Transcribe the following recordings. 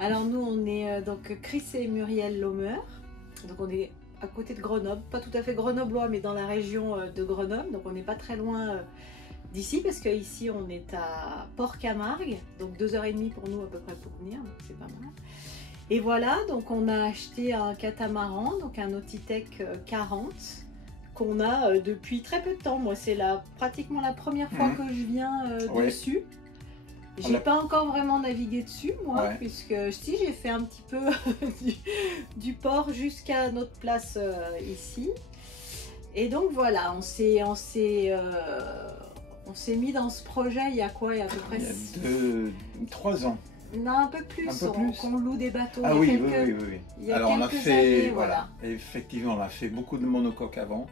Alors nous, on est donc Chris et Muriel Lomer. Donc on est à côté de Grenoble, pas tout à fait grenoblois, mais dans la région de Grenoble. Donc on n'est pas très loin d'ici, parce qu'ici on est à Port-Camargue, donc 2h30 pour nous à peu près pour venir, donc c'est pas mal. Et voilà, donc on a acheté un catamaran, donc un Nautitech 40, qu'on a depuis très peu de temps. Moi, c'est pratiquement la première fois que je viens dessus. J'ai pas encore vraiment navigué dessus, moi, puisque si j'ai fait un petit peu du port jusqu'à notre place ici. Et donc voilà, on s'est mis dans ce projet il y a quoi? Il y a à peu près 3 ans. Non, un peu plus. On loue des bateaux. Ah oui. Il y a Alors on a fait, années, voilà, effectivement, on a fait beaucoup de monocoques avant.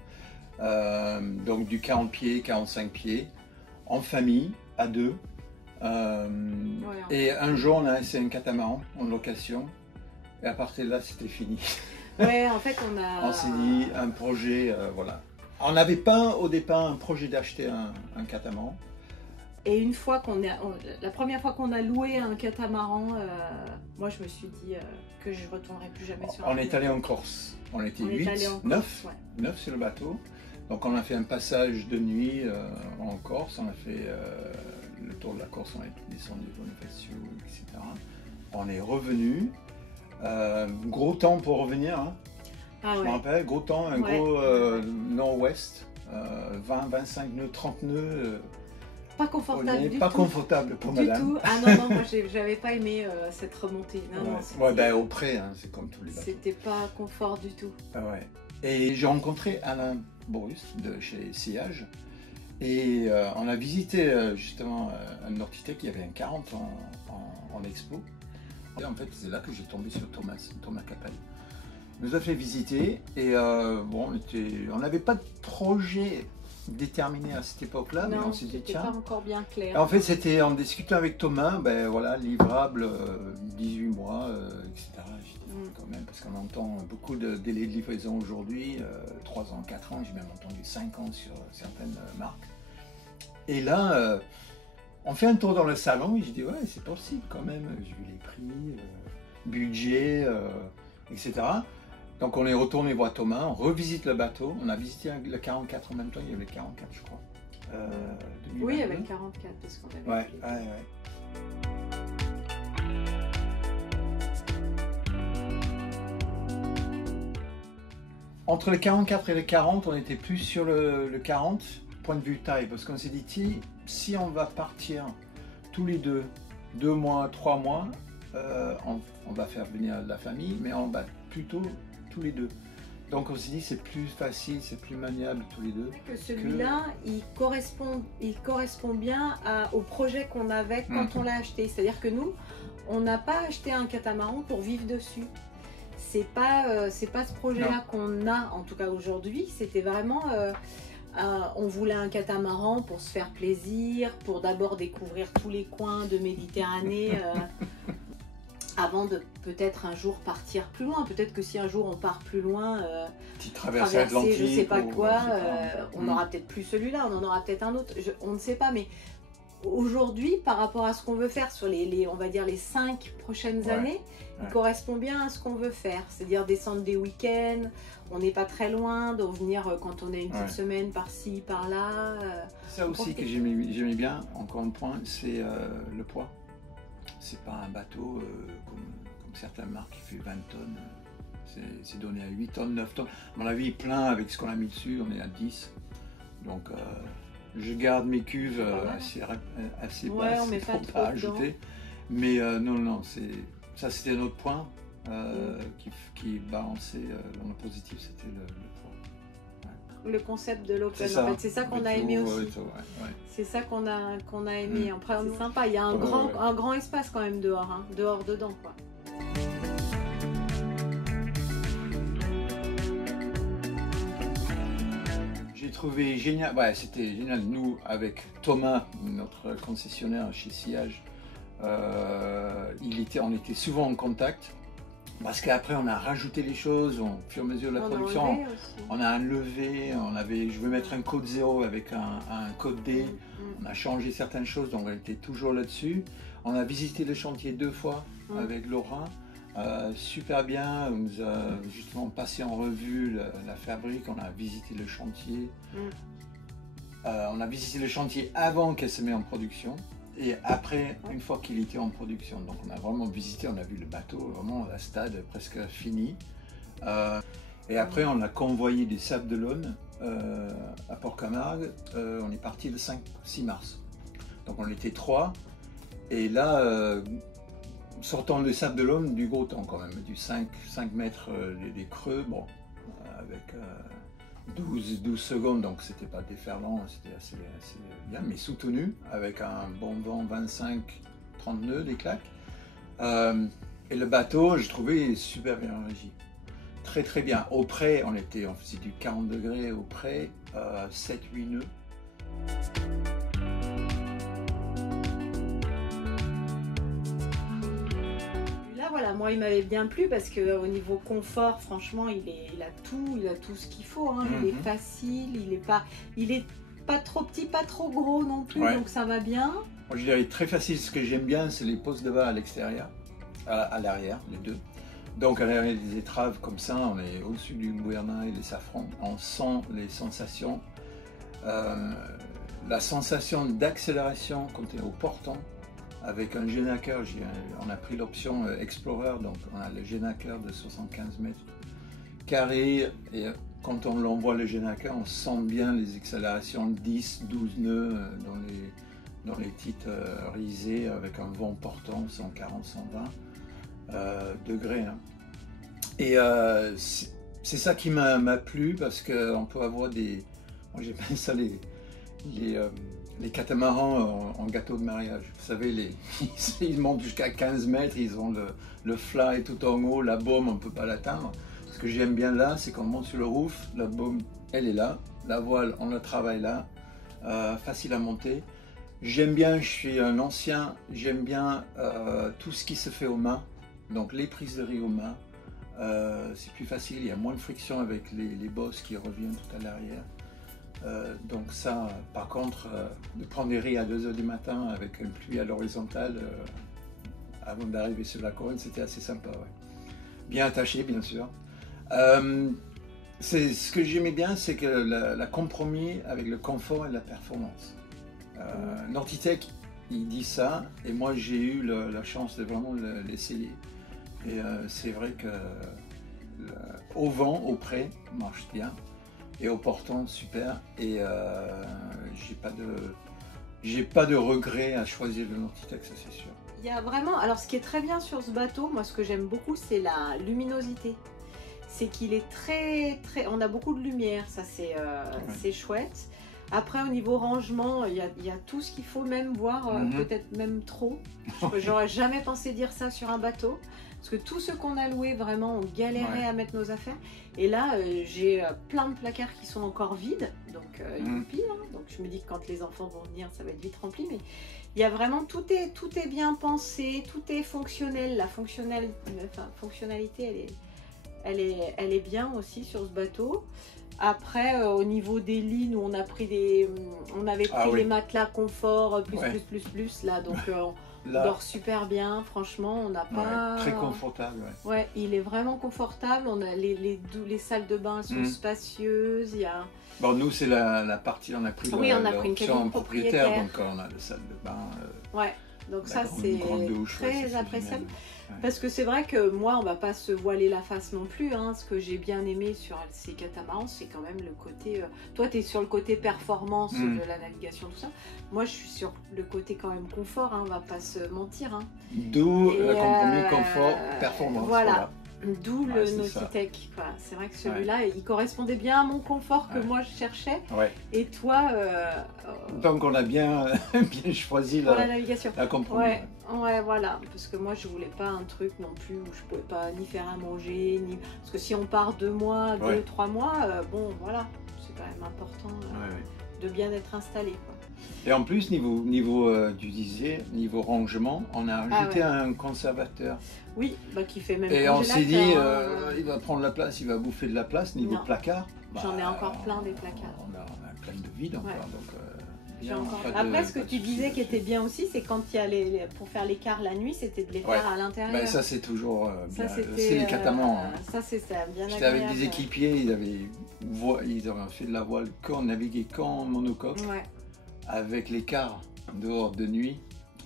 Donc du 40 pieds, 45 pieds, en famille, à deux. Et un jour, on a essayé un catamaran en location. Et à partir de là, c'était fini. Ouais, en fait, on s'est dit, un projet, voilà. On n'avait pas au départ un projet d'acheter un catamaran. Et une fois la première fois qu'on a loué un catamaran, moi je me suis dit que je ne retournerai plus jamais sur un On est allé en Corse. On était 9 sur le bateau. Donc on a fait un passage de nuit en Corse. On a fait le tour de la Corse, on est descendu Bonifacio, etc. On est revenu. Gros temps pour revenir. Hein. Je me rappelle, gros temps, un gros nord-ouest. 20, 25 nœuds, 30 nœuds. Pas confortable du pas tout. Confortable pour madame. Du tout. Ah non, moi j'avais pas aimé cette remontée. Au près, hein, c'est comme tous les bateaux. C'était pas confort du tout. Et j'ai rencontré Alain Borus de chez Sillage. Et on a visité justement un Nautitech, il y avait un 40 en expo. Et en fait, c'est là que j'ai tombé sur Thomas Capel. Il nous a fait visiter et on n'avait pas de projet déterminé à cette époque-là, mais on s'est dit tiens. Pas encore bien clair. En fait, c'était en discutant avec Thomas, livrable 18 mois, etc. Quand même, parce qu'on entend beaucoup de délais de livraison aujourd'hui, 3 ans, 4 ans, j'ai même entendu 5 ans sur certaines marques. Et là, on fait un tour dans le salon et je dis ouais, c'est possible quand même, j'ai vu les prix, budget, etc. Donc on est retourné voir Thomas, on revisite le bateau, on a visité le 44 en même temps, il y avait le 44 je crois. Oui, il y avait le 44 parce qu'on avait Entre le 44 et le 40, on était plus sur le 40, point de vue taille, parce qu'on s'est dit, si on va partir tous les 2 mois, 3 mois, on va faire venir la famille, mais on va plutôt tous les 2. Donc on s'est dit, c'est plus facile, c'est plus maniable tous les 2. Celui-là, il correspond bien au projet qu'on avait quand on l'a acheté. C'est-à-dire que nous, on n'a pas acheté un catamaran pour vivre dessus. C'est pas ce projet-là qu'on a, en tout cas aujourd'hui. C'était vraiment, on voulait un catamaran pour se faire plaisir, pour d'abord découvrir tous les coins de Méditerranée, avant de peut-être un jour partir plus loin. Peut-être que si un jour on part plus loin, traverser je sais pas quoi, on n'aura peut-être plus celui-là, on en aura peut-être un autre, on ne sait pas, mais aujourd'hui, par rapport à ce qu'on veut faire sur on va dire les 5 prochaines années, il correspond bien à ce qu'on veut faire, c'est-à-dire descendre des week-ends, on n'est pas très loin, de revenir quand on a une petite semaine par-ci, par-là. Ça aussi que j'aimais bien, encore un point, c'est le poids. C'est pas un bateau comme certaines marques qui fait 20 tonnes, c'est donné à 8 tonnes, 9 tonnes. À mon avis, plein avec ce qu'on a mis dessus, on est à 10. Donc je garde mes cuves assez basses, on met pas trop à ajouter. Mais non, ça c'était un autre point qui balançait dans le positif, c'était le poids. Le concept de l'open, en fait, c'est ça qu'on a aimé aussi. C'est ça qu'on a aimé. Après, c'est sympa, il y a un grand espace quand même dehors, hein, dedans quoi. J'ai trouvé génial, c'était génial, nous avec Thomas, notre concessionnaire chez Sillage, on était souvent en contact, parce qu'après on a rajouté les choses au fur et à mesure de la production, on a enlevé, je veux mettre un code 0 avec un code D, on a changé certaines choses, donc on était toujours là-dessus. On a visité le chantier 2 fois avec Laura. Super bien, on nous a justement passé en revue la fabrique, on a visité le chantier. On a visité le chantier avant qu'elle se mette en production et après, une fois qu'il était en production. Donc on a vraiment visité, on a vu le bateau vraiment à la stade presque fini. Et après on a convoyé des Sables d'Olonne à Port-Camargue. On est parti le 5-6 mars. Donc on était 3 et là... sortant des Sables d'Olonne, du gros temps quand même, du 5 mètres des creux, bon, avec 12 secondes, donc c'était pas déferlant, c'était assez bien, mais soutenu, avec un bon vent 25-30 nœuds, des claques. Et le bateau, je trouvais super bien régi. Très très bien. Au près, on faisait du 40 degrés au près, 7-8 nœuds. Voilà, moi il m'avait bien plu parce qu'au niveau confort, franchement, il a tout ce qu'il faut. Hein. Il est facile, il est pas trop petit, pas trop gros non plus, donc ça va bien. Moi, je dirais très facile. Ce que j'aime bien, c'est les postes de bas à l'extérieur, à l'arrière, les deux. Donc à l'arrière des étraves comme ça, on est au-dessus du gouvernail et les safrans, on sent les sensations. La sensation d'accélération quand on est au portant. Avec un Genaker, on a pris l'option Explorer, donc on a le Genaker de 75 mètres carrés, et quand on l'envoie le Genaker, on sent bien les accélérations 10-12 nœuds dans les titres risés, avec un vent portant 140-120 degrés. Hein. Et c'est ça qui m'a plu, parce qu'on peut avoir des... Moi j'appelle ça les catamarans en gâteau de mariage. Vous savez, ils montent jusqu'à 15 mètres, ils ont le fly tout en haut, la baume, on ne peut pas l'atteindre. Ce que j'aime bien là, c'est qu'on monte sur le roof, la baume, elle est là, la voile, on la travaille là, facile à monter. J'aime bien, je suis un ancien, j'aime bien tout ce qui se fait aux mains, donc les prises de riz aux mains. C'est plus facile, il y a moins de friction avec les bosses qui reviennent tout à l'arrière. Donc ça, par contre, de prendre des riz à 2 h du matin avec une pluie à l'horizontale avant d'arriver sur la couronne, c'était assez sympa. Ouais. Bien attaché, bien sûr. Ce que j'aimais bien, c'est que la compromis avec le confort et la performance. Nortitech, il dit ça, et moi j'ai eu la chance de vraiment l'essayer. Et c'est vrai que au vent, au près, marche bien. Et au portant, super. Et j'ai pas de regret à choisir le Nortitech, ça c'est sûr. Il y a vraiment, alors ce qui est très bien sur ce bateau, moi ce que j'aime beaucoup, c'est la luminosité. C'est qu'il est on a beaucoup de lumière, ça c'est chouette. Après au niveau rangement, il y a tout ce qu'il faut, même voir, peut-être même trop. J'aurais jamais pensé dire ça sur un bateau. Parce que tous ceux qu'on a loués, vraiment, on galérait à mettre nos affaires. Et là, j'ai plein de placards qui sont encore vides. Donc, youpi, hein. Donc, je me dis que quand les enfants vont venir, ça va être vite rempli. Mais il y a vraiment, tout est bien pensé, tout est fonctionnel. La fonctionnalité, elle est bien aussi sur ce bateau. Après, au niveau des lits, nous, on avait pris les matelas confort, plus, là. Donc, on dort super bien, franchement, on n'a pas... très confortable, ouais, il est vraiment confortable, on a les salles de bain sont spacieuses, il y a... Bon, nous, c'est la partie, on a pris une cabine propriétaire, donc on a la salle de bain... ouais, donc ça, c'est très appréciable. Parce que c'est vrai que moi, on va pas se voiler la face non plus. Hein. Ce que j'ai bien aimé sur ces catamarans, c'est quand même le côté... Toi, tu es sur le côté performance de la navigation, tout ça. Moi, je suis sur le côté quand même confort, hein, on va pas se mentir. Hein. D'où le compromis confort-performance. Voilà. D'où le Nortitech. C'est vrai que celui-là, il correspondait bien à mon confort que moi je cherchais. Ouais. Et toi... Donc on a bien choisi la navigation. La compromis. Ouais, voilà. Parce que moi je voulais pas un truc non plus où je pouvais pas ni faire à manger, ni... Parce que si on part 2 mois, 2-3 mois, bon voilà, c'est quand même important de bien être installé. Quoi. Et en plus, niveau rangement, on a ajouté un conservateur. Oui, qui fait même. Et on s'est dit, il va prendre la place, il va bouffer de la place niveau placard. J'en ai encore plein des placards. On a plein de vide encore. Donc, J'ai bien. encore- Pas de- Après, ce que pas de tu soucis disais qui là-dessus. était bien aussi, c'est quand il y a pour faire l'écart la nuit, c'était de les Ouais. faire à l'intérieur. Ben, ça c'est toujours Ça, bien. c'était, C'est les catamarans. Hein. Ça, c'est ça, bien J'étais avec agréable. des équipiers, ils avaient fait de la voile quand navigué qu'en monocoque, Ouais. avec l'écart dehors de nuit.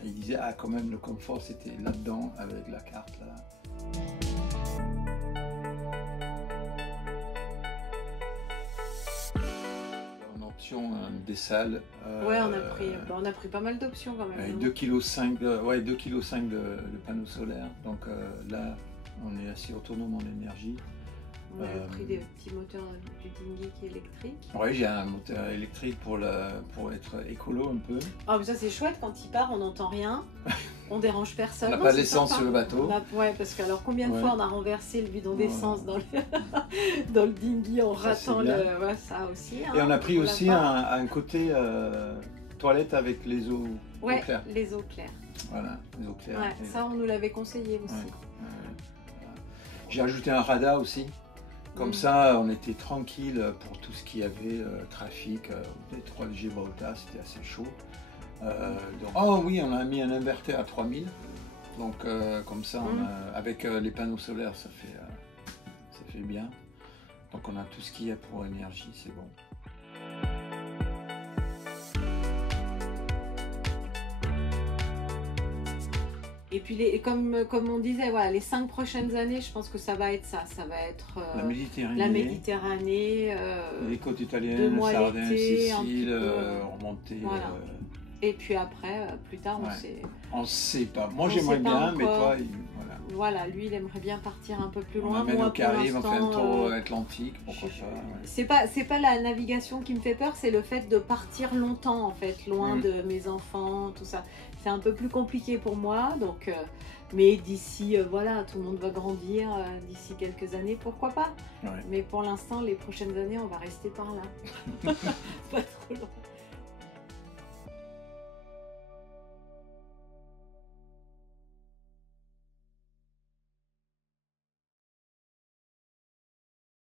Et ils disaient ah quand même le confort c'était là-dedans avec la carte là. En option des salles. Ouais, on a pris pas mal d'options quand même. Avec hein. 2,5 kg de panneaux solaires. Donc là, on est assez autonome en énergie. On a pris des petits moteurs du dinghy qui est électrique. Oui, j'ai un moteur électrique pour être écolo un peu. Ah, mais ça c'est chouette, quand il part, on n'entend rien, on dérange personne. On n'a Non, pas c'est d'essence sympa. sur le bateau. Ouais, parce que alors combien de Ouais. fois on a renversé le bidon d'essence Ouais. dans dans le dinghy en Ça, c'est ratant bien. Ouais, ça aussi. Hein, Et on a pris l'a aussi pas. un côté toilette avec les eaux Ouais, claires. les eaux claires. Voilà, les eaux claires. Ouais, Et- ça on nous l'avait conseillé aussi. Ouais. Voilà. J'ai ajouté un radar aussi. Comme Mm. ça, on était tranquille pour tout ce qu'il y avait, trafic, détroit de Gibraltar, c'était assez chaud. Oh oui, on a mis un inverteur à 3000. Donc comme ça, avec les panneaux solaires, ça fait bien. Donc on a tout ce qu'il y a pour énergie, c'est bon. Et puis comme on disait, voilà, les 5 prochaines années, je pense que ça va être ça. Ça va être La Méditerranée, la Méditerranée, les côtes 2 italiennes, mois Sardaigne, l'été, un petit Sicile, peu, remonter. voilà. Et puis après, plus tard, on Ouais. sait. On sait pas. Moi On j'aimerais sait pas bien, mais encore. toi, voilà. Voilà, lui, il aimerait bien partir un peu plus On loin. amène Moi, au pour Caraïbes, on fait un l'instant, tour atlantique, pourquoi je- pas. Ouais. C'est pas la navigation qui me fait peur, c'est le fait de partir longtemps, en fait, loin Mm. de mes enfants, tout ça. C'est un peu plus compliqué pour moi, donc. Mais d'ici, voilà, tout le monde va grandir, d'ici quelques années, pourquoi pas. Ouais. Mais pour l'instant, les prochaines années, on va rester par là. Pas trop loin.